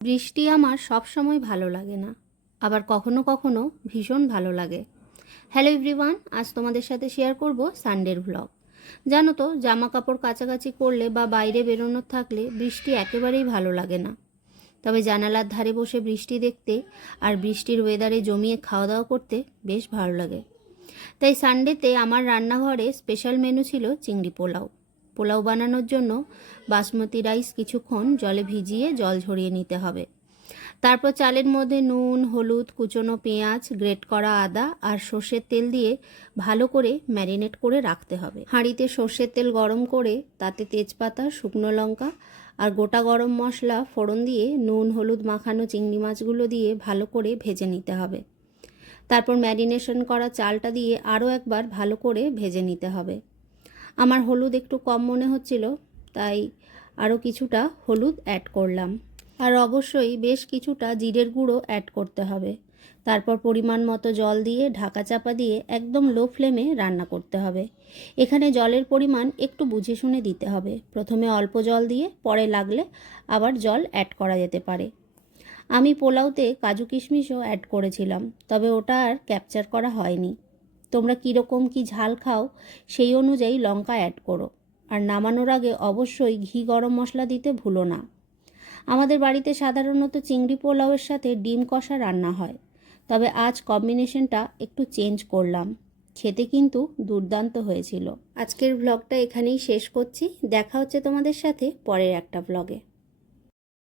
বৃষ্টি আমার সব সময় ভালো লাগে না, আবার কখনো কখনো ভীষণ ভালো লাগে। হ্যালো এভরিওয়ান, আজ তোমাদের সাথে শেয়ার করব সানডের ভ্লগ। জানো তো, জামা কাপড় কাচাকাচি করলে বা বাইরে বেরোনোর থাকলে বৃষ্টি একেবারেই ভালো লাগে না। তবে জানালার ধারে বসে বৃষ্টি দেখতে আর বৃষ্টির ওয়েদারে জমিয়ে খাওয়া দাওয়া করতে বেশ ভালো লাগে। তাই সানডেতে আমার রান্নাঘরে স্পেশাল মেনু ছিল চিংড়ি পোলাও। পোলাও বানানোর জন্য বাসমতি রাইস কিছুক্ষণ জলে ভিজিয়ে জল ঝরিয়ে নিতে হবে। তারপর চালের মধ্যে নুন, হলুদ, কুচনো পেঁয়াজ, গ্রেট করা আদা আর সর্ষের তেল দিয়ে ভালো করে ম্যারিনেট করে রাখতে হবে। হাঁড়িতে সর্ষের তেল গরম করে তাতে তেজপাতা, শুকনো লঙ্কা আর গোটা গরম মশলা ফোড়ন দিয়ে নুন হলুদ মাখানো চিংড়ি মাছগুলো দিয়ে ভালো করে ভেজে নিতে হবে। তারপর ম্যারিনেশন করা চালটা দিয়ে আরও একবার ভালো করে ভেজে নিতে হবে। আমার হলুদ একটু কম মনে হচ্ছিল, তাই আরও কিছুটা হলুদ অ্যাড করলাম। আর অবশ্যই বেশ কিছুটা জিরের গুঁড়ো অ্যাড করতে হবে। তারপর পরিমাণ মতো জল দিয়ে ঢাকা চাপা দিয়ে একদম লো ফ্লেমে রান্না করতে হবে। এখানে জলের পরিমাণ একটু বুঝে শুনে দিতে হবে। প্রথমে অল্প জল দিয়ে পরে লাগলে আবার জল অ্যাড করা যেতে পারে। আমি পোলাওতে কাজু কিশমিশও অ্যাড করেছিলাম, তবে ওটা আর ক্যাপচার করা হয়নি। তোমরা কীরকম কী ঝাল খাও সেই অনুযায়ী লঙ্কা অ্যাড করো। আর নামানোর আগে অবশ্যই ঘি গরম মশলা দিতে ভুলো না। আমাদের বাড়িতে সাধারণত চিংড়ি পোলাওয়ের সাথে ডিম কষা রান্না হয়, তবে আজ কম্বিনেশনটা একটু চেঞ্জ করলাম। খেতে কিন্তু দুর্দান্ত হয়েছিল। আজকের ব্লগটা এখানেই শেষ করছি। দেখা হচ্ছে তোমাদের সাথে পরের একটা ব্লগে।